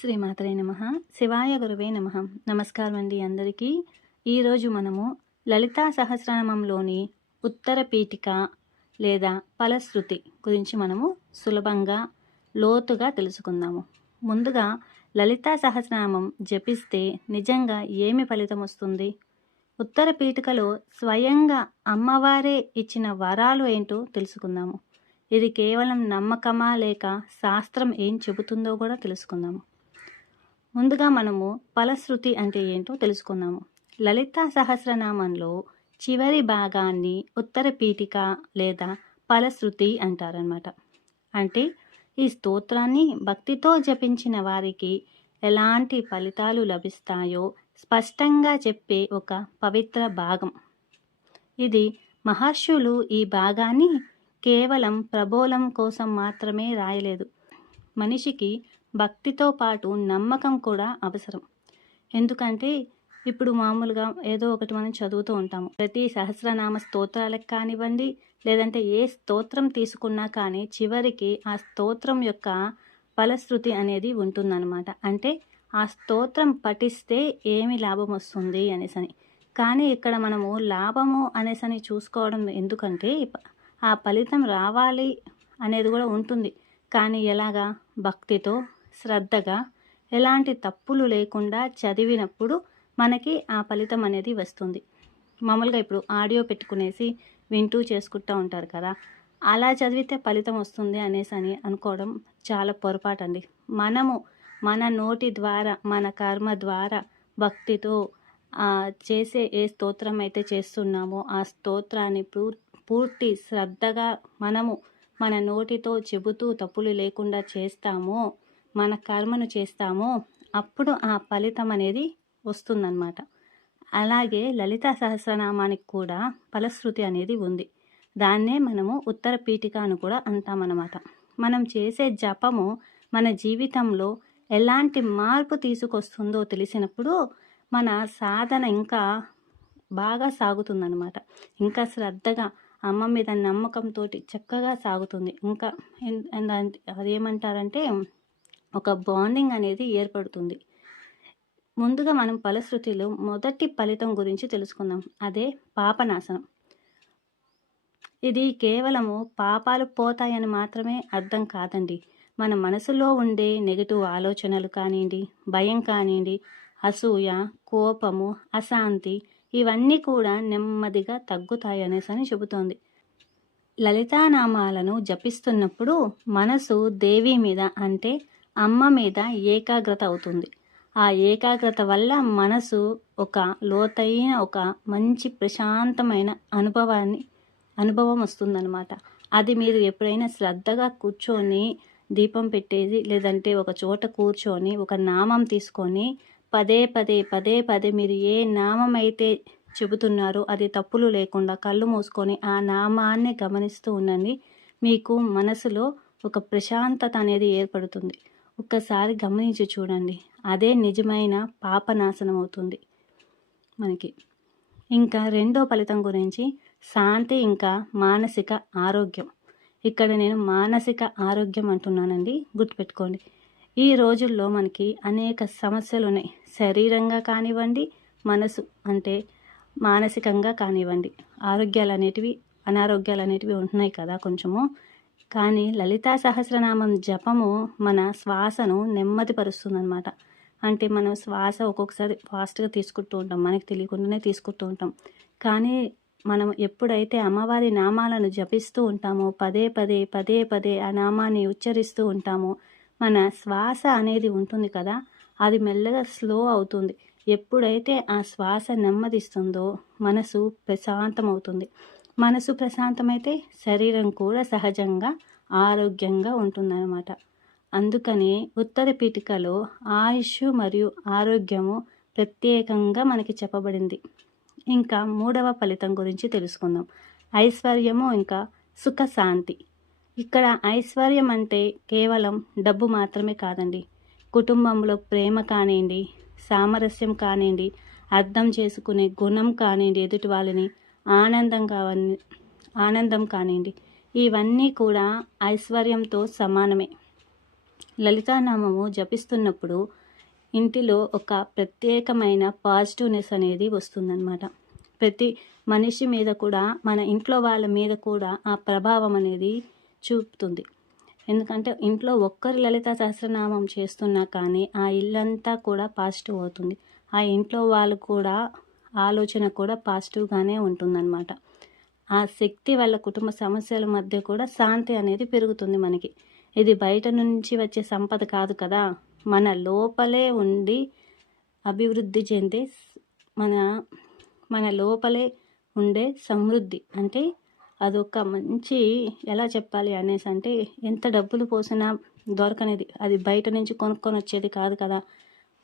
శ్రీమాత్రే నమః. శివాయ గురవే నమః. నమస్కారం అండి అందరికీ. ఈరోజు మనము లలితా సహస్రనామంలోని ఉత్తర పీఠిక లేదా ఫలశ్రుతి గురించి మనము సులభంగా లోతుగా తెలుసుకుందాము. ముందుగా లలితా సహస్రనామం జపిస్తే నిజంగా ఏమి ఫలితం వస్తుంది? ఉత్తర పీఠికలో స్వయంగా అమ్మవారే ఇచ్చిన వరాలు ఏంటో తెలుసుకుందాము. ఇది కేవలం నమ్మకమా లేక శాస్త్రం ఏం చెబుతుందో కూడా తెలుసుకుందాము. ముందుగా మనము ఫలశ్రుతి అంటే ఏంటో తెలుసుకుందాము. లలితా సహస్రనామంలో చివరి భాగాన్ని ఉత్తర పీఠిక లేదా ఫలశ్రుతి అంటారనమాట. అంటే ఈ స్తోత్రాన్ని భక్తితో జపించిన వారికి ఎలాంటి ఫలితాలు లభిస్తాయో స్పష్టంగా చెప్పే ఒక పవిత్ర భాగం ఇది. మహర్షులు ఈ భాగాన్ని కేవలం ప్రబోధం కోసం మాత్రమే రాయలేదు. మనిషికి భక్తితో పాటు నమ్మకం కూడా అవసరం. ఎందుకంటే ఇప్పుడు మామూలుగా ఏదో ఒకటి మనం చదువుతూ ఉంటాము. ప్రతి సహస్రనామ స్తోత్రాలకు కానివ్వండి, లేదంటే ఏ స్తోత్రం తీసుకున్నా కానీ చివరికి ఆ స్తోత్రం యొక్క ఫలశ్రుతి అనేది ఉంటుందన్నమాట. అంటే ఆ స్తోత్రం పఠిస్తే ఏమి లాభం వస్తుంది అనేసని. కానీ ఇక్కడ మనము లాభము అనేసని చూసుకోవడం ఎందుకంటే ఆ ఫలితం రావాలి అనేది కూడా ఉంటుంది. కానీ ఎలాగా? భక్తితో శ్రద్ధగా ఎలాంటి తప్పులు లేకుండా చదివినప్పుడు మనకి ఆ ఫలితం అనేది వస్తుంది. మామూలుగా ఇప్పుడు ఆడియో పెట్టుకునేసి వింటూ చేసుకుంటూ ఉంటారు కదా, అలా చదివితే ఫలితం వస్తుంది అనేసి అనుకోవడం చాలా పొరపాటు అండి. మనము మన నోటి ద్వారా మన కర్మ ద్వారా భక్తితో చేసే ఏ స్తోత్రం అయితే చేస్తున్నామో ఆ స్తోత్రాన్ని పూర్తి శ్రద్ధగా మనము మన నోటితో చెబుతూ తప్పులు లేకుండా చేస్తామో, మన కర్మను చేస్తామో అప్పుడు ఆ ఫలితం అనేది వస్తుందన్నమాట. అలాగే లలితా సహస్రనామానికి కూడా ఫలశ్రుతి అనేది ఉంది. దాన్నే మనము ఉత్తర పీఠిక అని కూడా అంటామన్నమాట. మనం చేసే జపము మన జీవితంలో ఎలాంటి మార్పు తీసుకొస్తుందో తెలిసినప్పుడు మన సాధన ఇంకా బాగా సాగుతుందన్నమాట. ఇంకా శ్రద్ధగా అమ్మ మీద నమ్మకంతో చక్కగా సాగుతుంది. ఇంకా అదేమంటారంటే ఒక బాండింగ్ అనేది ఏర్పడుతుంది. ముందుగా మనం ఫలశ్రుతిలో మొదటి ఫలితం గురించి తెలుసుకుందాం. అదే పాపనాశనం. ఇది కేవలము పాపాలు పోతాయని మాత్రమే అర్థం కాదండి. మన మనసులో ఉండే నెగిటివ్ ఆలోచనలు కానివ్వండి, భయం కానివ్వండి, అసూయ, కోపము, అశాంతి ఇవన్నీ కూడా నెమ్మదిగా తగ్గుతాయి అనేసి చెబుతోంది. లలితానామాలను జపిస్తున్నప్పుడు మనసు దేవి మీద అంటే అమ్మ మీద ఏకాగ్రత అవుతుంది. ఆ ఏకాగ్రత వల్ల మనసు ఒక లోతైన ఒక మంచి ప్రశాంతమైన అనుభవం వస్తుందన్నమాట. అది మీరు ఎప్పుడైనా శ్రద్ధగా కూర్చొని దీపం పెట్టేసి లేదంటే ఒక చోట కూర్చొని ఒక నామం తీసుకొని పదే పదే మీరు ఏ నామం అయితే చెబుతున్నారో అది తప్పులు లేకుండా కళ్ళు మూసుకొని ఆ నామాన్ని గమనిస్తూ ఉండండి. మీకు మనసులో ఒక ప్రశాంతత అనేది ఏర్పడుతుంది. ఒక్కసారి గమనించి చూడండి. అదే నిజమైన పాపనాశనం అవుతుంది మనకి. ఇంకా రెండో ఫలితం గురించి శాంతి ఇంకా మానసిక ఆరోగ్యం. ఇక్కడ నేను మానసిక ఆరోగ్యం అంటున్నానండి, గుర్తుపెట్టుకోండి. ఈ రోజుల్లో మనకి అనేక సమస్యలు ఉన్నాయి. శరీరంగా కానివ్వండి, మనసు అంటే మానసికంగా కానివ్వండి. అనారోగ్యాలు అనేటివి ఉంటున్నాయి కదా కొంచెము. కానీ లలితా సహస్రనామం జపము మన శ్వాసను నెమ్మదిపరుస్తుందన్నమాట. అంటే మనం శ్వాస ఒక్కొక్కసారి ఫాస్ట్గా తీసుకుంటూ ఉంటాం, మనకి తెలియకుండానే తీసుకుంటూ ఉంటాం. కానీ మనం ఎప్పుడైతే అమ్మవారి నామాలను జపిస్తూ ఉంటామో పదే ఆ నామాన్ని ఉచ్చరిస్తూ ఉంటామో మన శ్వాస అనేది ఉంటుంది కదా, అది మెల్లగా స్లో అవుతుంది. ఎప్పుడైతే ఆ శ్వాస నెమ్మదిస్తుందో మనసు ప్రశాంతమవుతుంది. మనసు ప్రశాంతమైతే శరీరం కూడా సహజంగా ఆరోగ్యంగా ఉంటుందన్నమాట. అందుకని ఉత్తర పీఠికలో ఆయుష్ మరియు ఆరోగ్యము ప్రత్యేకంగా మనకి చెప్పబడింది. ఇంకా మూడవ ఫలితం గురించి తెలుసుకుందాం. ఐశ్వర్యము ఇంకా సుఖశాంతి. ఇక్కడ ఐశ్వర్యం అంటే కేవలం డబ్బు మాత్రమే కాదండి. కుటుంబంలో ప్రేమ కానివ్వండి, సామరస్యం కానివ్వండి, అర్థం చేసుకునే గుణం కానివ్వండి, ఎదుటి వాళ్ళని ఆనందం కానివ్వండి, ఇవన్నీ కూడా ఐశ్వర్యంతో సమానమే. లలితానామము జపిస్తున్నప్పుడు ఇంటిలో ఒక ప్రత్యేకమైన పాజిటివ్నెస్ అనేది వస్తుందన్నమాట. ప్రతి మనిషి మీద కూడా, మన ఇంట్లో వాళ్ళ మీద కూడా ఆ ప్రభావం అనేది చూపుతుంది. ఎందుకంటే ఇంట్లో ఒక్కరు లలితా సహస్రనామం చేస్తున్నా కానీ ఆ ఇల్లంతా కూడా పాజిటివ్ అవుతుంది. ఆ ఇంట్లో వాళ్ళు కూడా ఆలోచన కూడా పాజిటివ్గానే ఉంటుందన్నమాట. ఆ శక్తి వల్ల కుటుంబ సమస్యల మధ్య కూడా శాంతి అనేది పెరుగుతుంది మనకి. ఇది బయట నుంచి వచ్చే సంపద కాదు కదా, మన లోపలే ఉండి అభివృద్ధి చెందే మన లోపలే ఉండే సమృద్ధి. అంటే అదొక మంచి, ఎలా చెప్పాలి అనేసి అంటే, ఎంత డబ్బులు పోసినా దొరకనిది, అది బయట నుంచి కొనుక్కొని వచ్చేది కాదు కదా.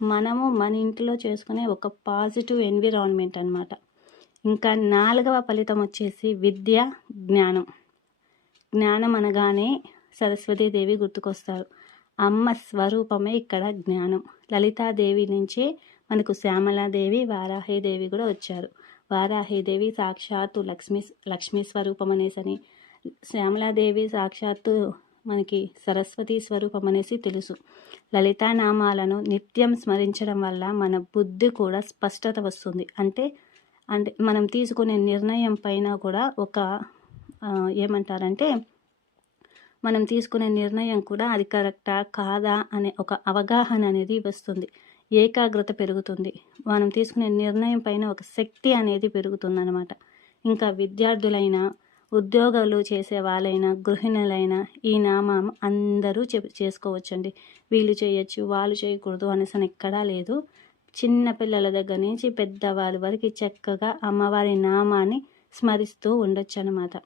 మనము మన ఇంట్లో చేసుకునే ఒక పాజిటివ్ ఎన్విరాన్మెంట్ అన్నమాట. ఇంకా 4వ ఫలితం వచ్చేసి విద్య, జ్ఞానం. జ్ఞానం అనగానే సరస్వతీదేవి గుర్తుకొస్తారు. అమ్మ స్వరూపమే ఇక్కడ జ్ఞానం. లలితాదేవి నుంచే మనకు శ్యామలాదేవి, వారాహీదేవి కూడా వచ్చారు. వారాహీదేవి సాక్షాత్తు లక్ష్మీ స్వరూపం అనేసని, శ్యామలాదేవి సాక్షాత్తు మనకి సరస్వతి స్వరూపం అనేసి తెలుసు. లలితానామాలను నిత్యం స్మరించడం వల్ల మన బుద్ధి కూడా స్పష్టత వస్తుంది. అంటే మనం తీసుకునే నిర్ణయం పైన కూడా ఒక ఏమంటారంటే, మనం తీసుకునే నిర్ణయం కూడా అది కరెక్టా కాదా అనే ఒక అవగాహన అనేది వస్తుంది. ఏకాగ్రత పెరుగుతుంది. మనం తీసుకునే నిర్ణయం పైన ఒక శక్తి అనేది పెరుగుతుందన్నమాట. ఇంకా విద్యార్థులైనా, ఉద్యోగాలు చేసే వాళ్ళైనా, గృహిణులైనా ఈ నామం అందరూ చేసుకోవచ్చండి. వీళ్ళు చేయొచ్చు, వాళ్ళు చేయకూడదు అనేసి ఎక్కడా లేదు. చిన్న పిల్లల దగ్గర నుంచి పెద్దవాళ్ళ వరకు చక్కగా అమ్మవారి నామాన్ని స్మరిస్తూ ఉండొచ్చు అన్నమాట.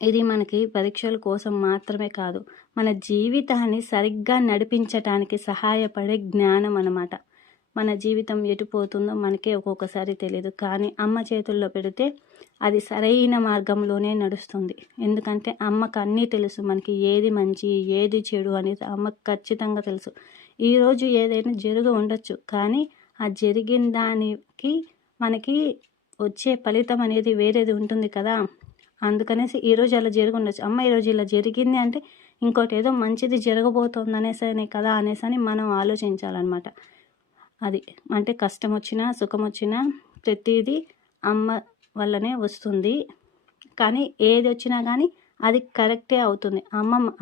ఇది మనకి పరీక్షల కోసం మాత్రమే కాదు, మన జీవితాన్ని సరిగ్గా నడిపించటానికి సహాయపడే జ్ఞానం అన్నమాట. మన జీవితం ఎటుపోతుందో మనకే ఒక్కొక్కసారి తెలియదు, కానీ అమ్మ చేతుల్లో పెడితే అది సరైన మార్గంలోనే నడుస్తుంది. ఎందుకంటే అమ్మకు అన్నీ తెలుసు, మనకి ఏది మంచి ఏది చెడు అనేది అమ్మకు ఖచ్చితంగా తెలుసు. ఈరోజు ఏదైనా జరిగి ఉండొచ్చు, కానీ ఆ జరిగిన దానికి మనకి వచ్చే ఫలితం అనేది వేరేది ఉంటుంది కదా. అందుకనేసి ఈరోజు అలా జరిగి ఉండొచ్చు. అమ్మ ఈరోజు ఇలా జరిగింది అంటే ఇంకోటి ఏదో మంచిది జరగబోతుంది అనేసనే కదా అనేసని మనం ఆలోచించాలన్నమాట. అది అంటే కష్టం వచ్చినా సుఖం వచ్చినా ప్రతిదీ అమ్మ వల్లనే వస్తుంది. కానీ ఏది వచ్చినా కానీ అది కరెక్టే అవుతుంది.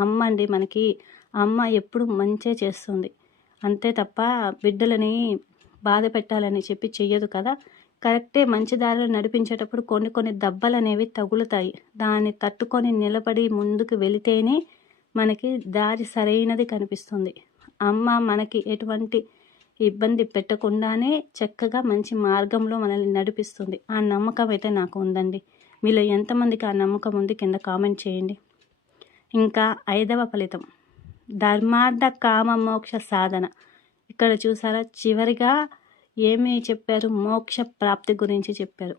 అమ్మ అండి మనకి. అమ్మ ఎప్పుడు మంచే చేస్తుంది, అంతే తప్ప బిడ్డలని బాధ పెట్టాలని చెప్పి చెయ్యదు కదా. కరెక్టే, మంచి దారిలో నడిపించేటప్పుడు కొన్ని దెబ్బలు అనేవి తగులుతాయి. దాన్ని తట్టుకొని నిలబడి ముందుకు వెళితేనే మనకి దారి సరైనది కనిపిస్తుంది. అమ్మ మనకి ఎటువంటి ఇబ్బంది పెట్టకుండానే చక్కగా మంచి మార్గంలో మనల్ని నడిపిస్తుంది. ఆ నమ్మకం అయితే నాకు ఉందండి. మీలో ఎంతమందికి ఆ నమ్మకం ఉంది కింద కామెంట్ చేయండి. ఇంకా 5వ ఫలితం ధర్మార్థ కామ మోక్ష సాధన. ఇక్కడ చూసారా, చివరిగా ఏమి చెప్పారు? మోక్ష ప్రాప్తి గురించి చెప్పారు.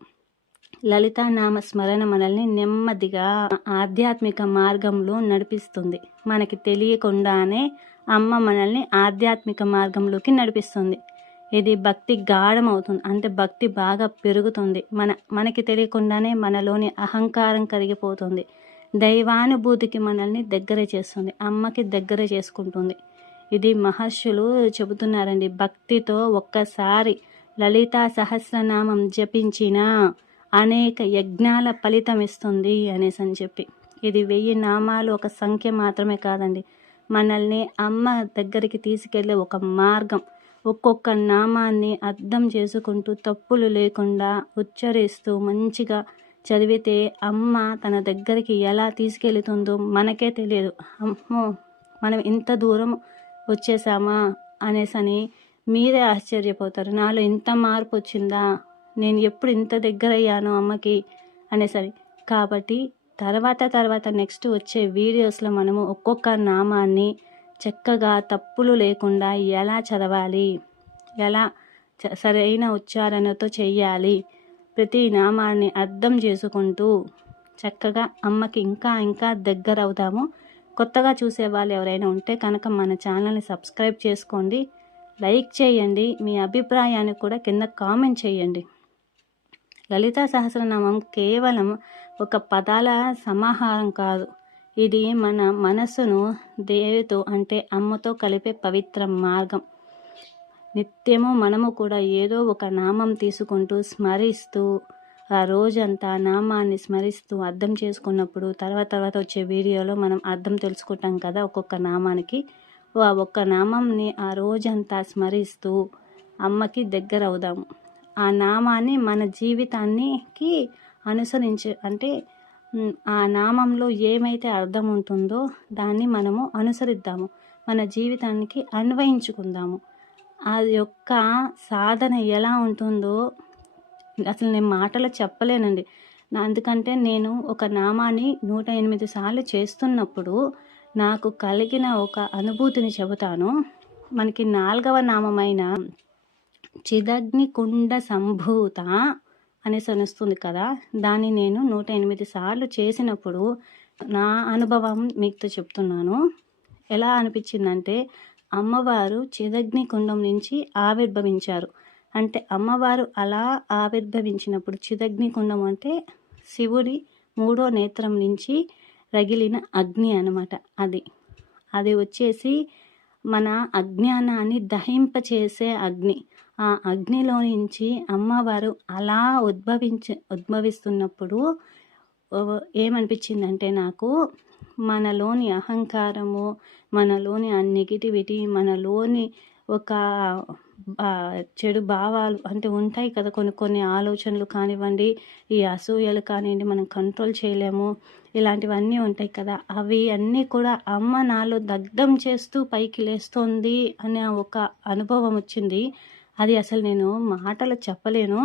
లలితానామ స్మరణ మనల్ని నెమ్మదిగా ఆధ్యాత్మిక మార్గంలో నడిపిస్తుంది. మనకి తెలియకుండానే అమ్మ మనల్ని ఆధ్యాత్మిక మార్గంలోకి నడిపిస్తుంది. ఇది భక్తి గాఢం అవుతుంది, అంటే భక్తి బాగా పెరుగుతుంది. మనకి తెలియకుండానే మనలోని అహంకారం కరిగిపోతుంది. దైవానుభూతికి మనల్ని దగ్గర చేస్తుంది, అమ్మకి దగ్గర చేసుకుంటుంది. ఇది మహర్షులు చెబుతున్నారండి. భక్తితో ఒక్కసారి లలితా సహస్రనామం జపించిన అనేక యజ్ఞాల ఫలితం ఇస్తుంది అనేసి అని చెప్పి. ఇది 1000 నామాలు ఒక సంఖ్య మాత్రమే కాదండి, మనల్ని అమ్మ దగ్గరికి తీసుకెళ్లే ఒక మార్గం. ఒక్కొక్క నామాన్ని అర్థం చేసుకుంటూ తప్పులు లేకుండా ఉచ్చరిస్తూ మంచిగా చదివితే అమ్మ తన దగ్గరికి ఎలా తీసుకెళ్తుందో మనకే తెలియదు. అమ్మో, మనం ఇంత దూరం వచ్చేసామా అనేసని మీరే ఆశ్చర్యపోతారు. నాలో ఇంత మార్పు వచ్చిందా, నేను ఎప్పుడు ఇంత దగ్గర అయ్యాను అమ్మకి అనేసరి. కాబట్టి తర్వాత నెక్స్ట్ వచ్చే వీడియోస్లో మనము ఒక్కొక్క నామాన్ని చక్కగా తప్పులు లేకుండా ఎలా చదవాలి, ఎలా సరైన ఉచ్చారణతో చెయ్యాలి, ప్రతి నామాన్ని అర్థం చేసుకుంటూ చక్కగా అమ్మకి ఇంకా దగ్గర అవుతాము. కొత్తగా చూసే వాళ్ళు ఎవరైనా ఉంటే కనుక మన ఛానల్ని సబ్స్క్రైబ్ చేసుకోండి, లైక్ చేయండి, మీ అభిప్రాయాన్ని కూడా కింద కామెంట్ చేయండి. లలితా సహస్రనామం కేవలం ఒక పదాల సమాహారం కాదు, ఇది మన మనసును దేవితో అంటే అమ్మతో కలిపే పవిత్ర మార్గం. నిత్యము మనము కూడా ఏదో ఒక నామం తీసుకుంటూ స్మరిస్తూ ఆ రోజంతా నామాన్ని స్మరిస్తూ అర్థం చేసుకున్నప్పుడు తర్వాత వచ్చే వీడియోలో మనం అర్థం తెలుసుకుంటాం కదా ఒక్కొక్క నామానికి. ఆ ఒక్క నామంని ఆ రోజంతా స్మరిస్తూ అమ్మకి దగ్గర అవుదాము. ఆ నామాన్ని మన జీవితానికి అనుసరించే అంటే ఆ నామంలో ఏమైతే అర్థం ఉంటుందో దాన్ని మనము అనుసరిద్దాము, మన జీవితానికి అన్వయించుకుందాము. ఆ యొక్క సాధన ఎలా ఉంటుందో అసలు నేను మాటలో చెప్పలేనండి. అందుకంటే నేను ఒక నామాన్ని 108 సార్లు చేస్తున్నప్పుడు నాకు కలిగిన ఒక అనుభూతిని చెబుతాను. మనకి 4వ నామమైన చిదగ్ని కుండ సంభూత అనేసి వస్తుంది కదా, దాన్ని నేను 108 సార్లు చేసినప్పుడు నా అనుభవం మీతో చెప్తున్నాను. ఎలా అనిపించిందంటే అమ్మవారు చిదగ్ని కుండం నుంచి ఆవిర్భవించారు. అంటే అమ్మవారు అలా ఆవిర్భవించినప్పుడు చిదగ్ని కుండం అంటే శివుడి 3వ నేత్రం నుంచి రగిలిన అగ్ని అన్నమాట. అది వచ్చేసి మన అజ్ఞానాన్ని దహింపచేసే అగ్ని. ఆ అగ్నిలో నుంచి అమ్మవారు అలా ఉద్భవిస్తున్నప్పుడు ఏమనిపించిందంటే నాకు మనలోని అహంకారము, మనలోని ఆ నెగిటివిటీ, మనలోని ఒక చెడు భావాలు అంటే ఉంటాయి కదా, కొన్ని ఆలోచనలు కానివ్వండి, ఈ అసూయలు కానివ్వండి, మనం కంట్రోల్ చేయలేము, ఇలాంటివన్నీ ఉంటాయి కదా, అవి అన్నీ కూడా అమ్మ నాలో దగ్ధం చేస్తూ పైకి లేస్తుంది అనే ఒక అనుభవం వచ్చింది. అది అసలు నేను మాటలు చెప్పలేను.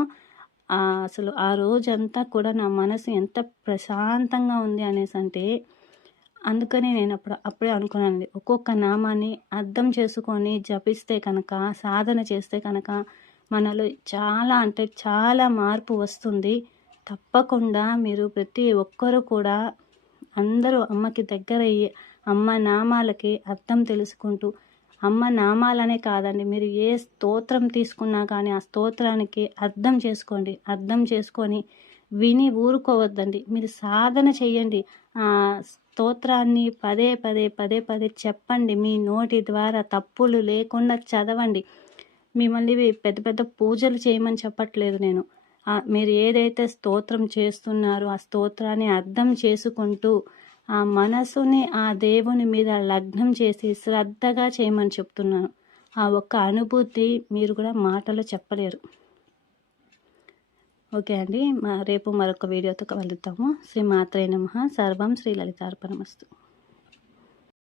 అసలు ఆ రోజంతా కూడా నా మనసు ఎంత ప్రశాంతంగా ఉంది అనేసి అంటే, అందుకని నేను అప్పుడే అనుకున్నానండి, ఒక్కొక్క నామాన్ని అర్థం చేసుకొని జపిస్తే కనుక, సాధన చేస్తే కనుక మనలో చాలా అంటే చాలా మార్పు వస్తుంది. తప్పకుండా మీరు ప్రతి ఒక్కరూ కూడా అందరూ అమ్మకి దగ్గర అయ్యి అమ్మ నామాలకి అర్థం తెలుసుకుంటూ, అమ్మ నామాలనే కాదండి, మీరు ఏ స్తోత్రం తీసుకున్నా కానీ ఆ స్తోత్రానికి అర్థం చేసుకోండి. అర్థం చేసుకొని విని ఊరుకోవద్దండి, మీరు సాధన చెయ్యండి. ఆ స్తోత్రాన్ని పదే పదే చెప్పండి. మీ నోటి ద్వారా తప్పులు లేకుండా చదవండి. మిమ్మల్ని పెద్ద పెద్ద పూజలు చేయమని చెప్పట్లేదు నేను. మీరు ఏదైతే స్తోత్రం చేస్తున్నారో ఆ స్తోత్రాన్ని అర్థం చేసుకుంటూ ఆ మనసుని ఆ దేవుని మీద లగ్నం చేసి శ్రద్ధగా చేయమని చెప్తున్నాను. ఆ ఒక్క అనుభూతి మీరు కూడా మాటలో చెప్పలేరు. ఓకే అండి, రేపు మరొక వీడియోతో కలుద్దాము. శ్రీ మాత్రే నమః. సర్వం శ్రీ లలితార్పణమస్తు.